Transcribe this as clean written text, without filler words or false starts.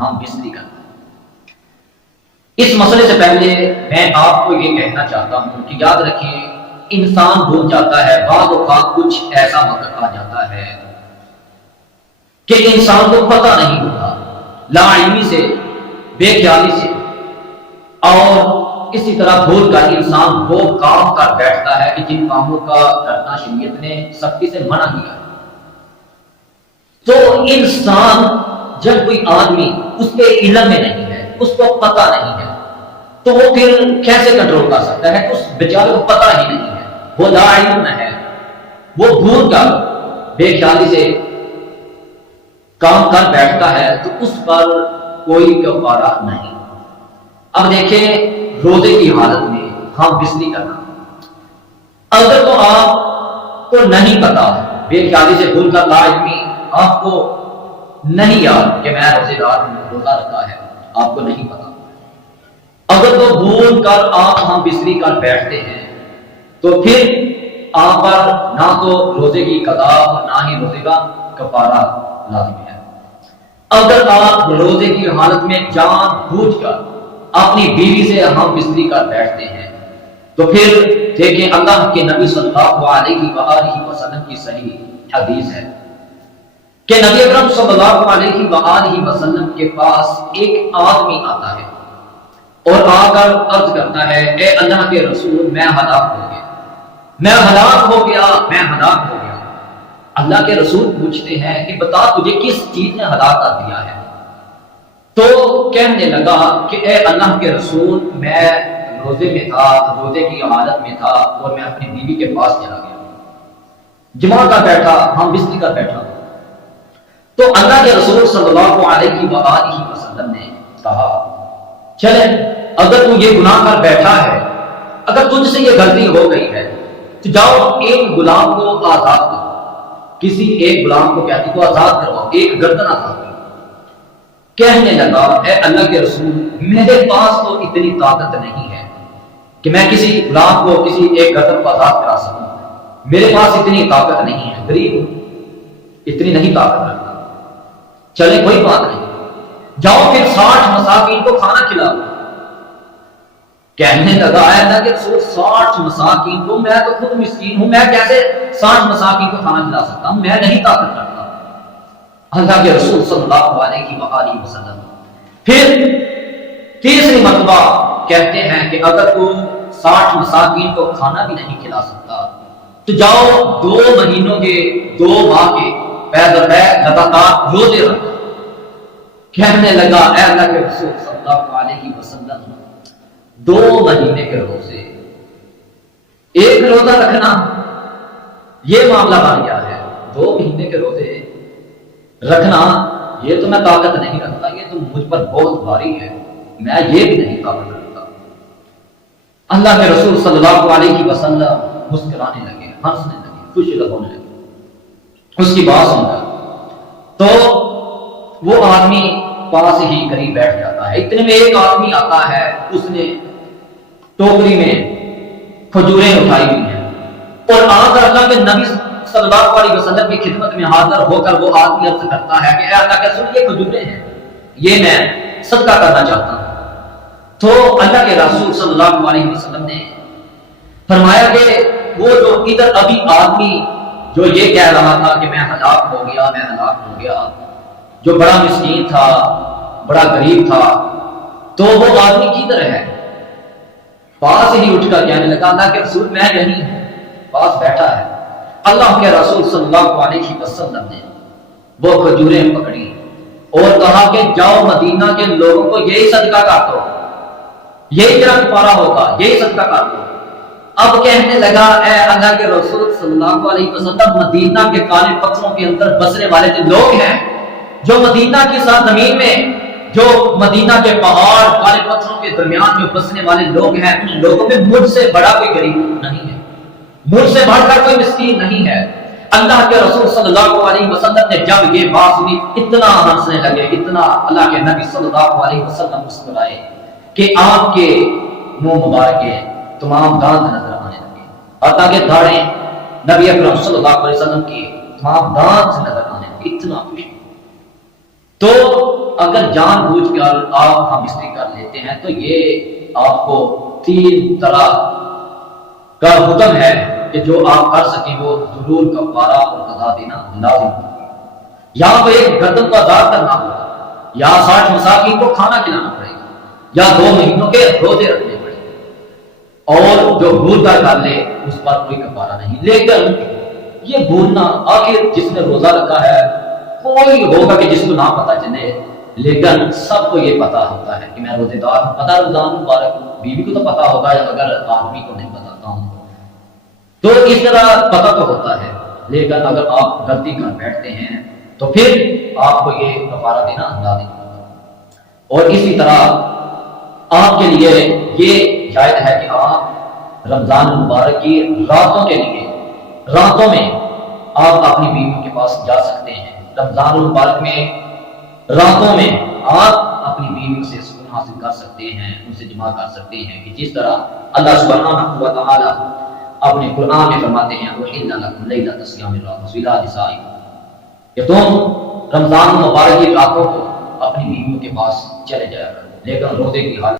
ہم بستری کرنا ہے۔ اس مسئلے سے پہلے میں آپ کو یہ کہنا چاہتا ہوں کہ یاد رکھیں انسان بھول جاتا ہے، بعض اوقات کچھ ایسا وقت آ جاتا ہے کہ انسان کو پتہ نہیں ہوتا، لا علمی سے، بے خیالی سے اور اسی طرح بھول کر انسان وہ کام کر بیٹھتا ہے کہ جن کاموں کا کرنا شریعت نے سختی سے منع کیا ہے۔ تو انسان جب کوئی آدمی اس کے علم میں نہیں ہے، اس کو پتہ نہیں ہے، تو وہ پھر کیسے کنٹرول کر سکتا ہے؟ اس بیچارے کو پتہ ہی نہیں ہے، وہ لا علم ہے، وہ بھول کر بے خیالی سے کام کر بیٹھتا ہے تو اس پر کوئی کفارہ نہیں۔ اب دیکھیں روزے کی حالت میں ہم بسری کرنا، اگر تو آپ کو نہیں پتا، بے خیالی سے بھول کر لا علمی آپ کو نہیں یاد کہ میں روزے دار ہوں، روزہ رکھا ہے، آپ کو نہیں پتا، اگر تو بھول کر آپ ہم بسری کر بیٹھتے ہیں تو پھر آپ پر نہ تو روزے کی قضا نہ ہی روزے کا کفارہ لازم ہے۔ اگر آپ روزے کی حالت میں جان بوجھ کر اپنی بیوی سے ہم بستری کر بیٹھتے ہیں تو پھر دیکھیں اللہ کے نبی صلی اللہ علیہ وآلہ وسلم کی صحیح حدیث ہے کہ نبی اکرم صلی اللہ علیہ وآلہ وسلم کے پاس ایک آدمی آتا ہے اور آ کر عرض کرتا ہے، اے اللہ کے رسول میں ہلاک ہو گیا، میں ہلاک ہو گیا، میں ہلاک ہو گیا۔ اللہ کے رسول پوچھتے ہیں کہ بتا تجھے کس چیز نے ہلاک کر دیا ہے؟ تو کہنے لگا کہ اے اللہ کے رسول میں روزے میں تھا، روزے کی حالت میں تھا اور میں اپنی بیوی کے پاس چلا گیا، جمع کر بیٹھا، ہم بستری کر بیٹھا۔ تو اللہ کے رسول صلی اللہ علیہ وآلہ وسلم نے کہا چلے اگر تو یہ گناہ کر بیٹھا ہے، اگر تجھ سے یہ غلطی ہو گئی ہے تو جاؤ ایک غلام کو آزاد کرو، کسی ایک غلام کو کہتی کو آزاد کرواؤ، ایک گردن آزاد کرو۔ کہنے لگا اے اللہ کے رسول میرے پاس تو اتنی طاقت نہیں ہے کہ میں کسی غلام کو کسی ایک گردن کو آزاد کرا سکوں، میرے پاس اتنی طاقت نہیں ہے، غریب ہوں، اتنی نہیں طاقت رکھتا۔ چلے کوئی بات نہیں، جاؤ پھر 60 مساکین کو کھانا کھلاؤ۔ کہنے لگا اے اللہ کے رسول 60 مساکین کو، میں تو خود مسکین ہوں، میں کیسے 60 مساکین کو کھانا کھلا سکتا ہوں، میں نہیں طاقت رکھتا۔ اللہ کے رسول صلی اللہ علیہ وآلہ وسلم پھر تیسری مرتبہ کہتے ہیں کہ اگر تو 60 مساکین کو کھانا بھی نہیں کھلا سکتا تو جاؤ 2 مہینوں کے 2 ماہ کے پے لگاتار روزے رکھو۔ کہنے لگا اے اللہ کے رسول صلی اللہ علیہ وسلم 2 مہینے کے روزے، ایک روزہ رکھنا یہ معاملہ بن گیا ہے، 2 مہینے کے روزے رکھنا یہ تو میں طاقت نہیں رکھتا، یہ تو مجھ پر بہت بھاری ہے، میں یہ بھی نہیں طاقت رکھتا۔ اللہ کے رسول صلی اللہ علیہ وسلم مسکرانے لگے، ہنسنے لگے، خوش ہونے لگے اس کی بات سن کر۔ تو وہ آدمی پاس ہی قریب بیٹھ جاتا ہے، اتنے میں ایک آدمی آتا ہے، اس نے ٹوکری میں کھجوریں اٹھائی ہوئی ہیں اور آ کر اللہ کے نبی صلی اللہ علیہ وسلم کی خدمت میں حاضر ہو کر وہ آدمی عرض کرتا ہے کہ اے اللہ کے رسول یہ کھجوریں ہیں، یہ میں صدقہ کرنا چاہتا ہوں۔ تو اللہ کے رسول صلی اللہ علیہ وسلم نے فرمایا کہ وہ جو ادھر ابھی آدمی جو یہ کہہ رہا تھا کہ میں ہلاک ہو گیا، میں ہلاک ہو گیا، جو بڑا مسکین تھا، بڑا غریب تھا، تو وہ آدمی کدھر ہے؟ پاس ہی اٹھ کر کہنے لگا اللہ کے رسول میں یہیں ہوں، پاس بیٹھا ہے۔ اللہ کے رسول صلی اللہ علیہ وسلم نے وہ کھجوریں پکڑی اور کہا کہ جاؤ مدینہ کے لوگوں کو یہی صدقہ کر دو، یہی تیرا کفارہ ہوگا، یہی صدقہ کر دو۔ اب کہنے لگا اے اللہ کے رسول صلی اللہ علیہ وسلم مدینہ کے کالے پتھروں کے اندر بسنے والے جو لوگ ہیں، جو مدینہ کی سرزمین میں، جو مدینہ کے پہاڑ کالے پتھروں کے درمیان جو بسنے والے لوگ ہیں، ان لوگوں میں مجھ سے بڑا کوئی غریب نہیں ہے، مجھ سے بڑھ کر کوئی مسکین نہیں ہے۔ اللہ کے رسول صلی اللہ علیہ وسلم نے جب یہ بات سنی اتنا ہنسنے لگے، اتنا اللہ کے نبی صلی اللہ علیہ وسلم مسکرائے کہ آپ کے منہ مبارک کے تمام دانت نظر آنے لگے، حتیٰ کہ داڑھیں نبی اکرم صلی اللہ علیہ وسلم کی تمام دانت نظر آنے لگے، اتنا خوشی۔ تو اگر جان بوجھ کر آپ ہم بستری کر لیتے ہیں تو یہ آپ کو 3 طرح کا حکم ہے کہ جو آپ کر سکیں وہ ضرور کفارہ اور قضا دینا لازم. یہاں پہ ایک گردن کو آزاد کرنا ہوگا، یا 60 مساکین کو کھانا کھلانا پڑے گا، یا 2 مہینوں کے روزے رکھنے پڑے گا، اور جو بھول کر کر لے اس پر کوئی کفارہ نہیں. لیکن یہ بھولنا، آخر جس نے روزہ رکھا ہے کوئی ہوگا کہ جس کو نہ پتہ چلے، لیکن سب کو یہ پتا ہوتا ہے کہ میں روزے دار ہوں، پتہ رمضان مبارک ہوں. بیوی کو تو پتا ہوگا اگر آدمی کو نہیں بتاتا ہوں تو اس طرح پتہ تو ہوتا ہے. لیکن اگر آپ غلطی کر بیٹھتے ہیں تو پھر آپ کو یہ کفارہ دینا لازم ہوگا. اور اسی طرح آپ کے لیے یہ جائز ہے کہ آپ رمضان مبارک کی راتوں کے لیے، راتوں میں آپ اپنی بیوی کے پاس جا سکتے ہیں. رمضان المبارک میں راتوں میں آپ اپنی بیوی سے سکون حاصل کر سکتے ہیں، ان سے جماع کر سکتے ہیں، کہ جس طرح اللہ سبحانہ و تعالی اپنے قرآن میں فرماتے ہیں وَإِنَّ لَكُمْ لَيْلَةَ الصِّيَامِ الرَّفَثُ إِلَىٰ نِسَائِكُمْ، کہ تم رمضان مبارک کی راتوں کو اپنی بیویوں کے پاس چلے جایا کرو، لیکن روزے کی حالت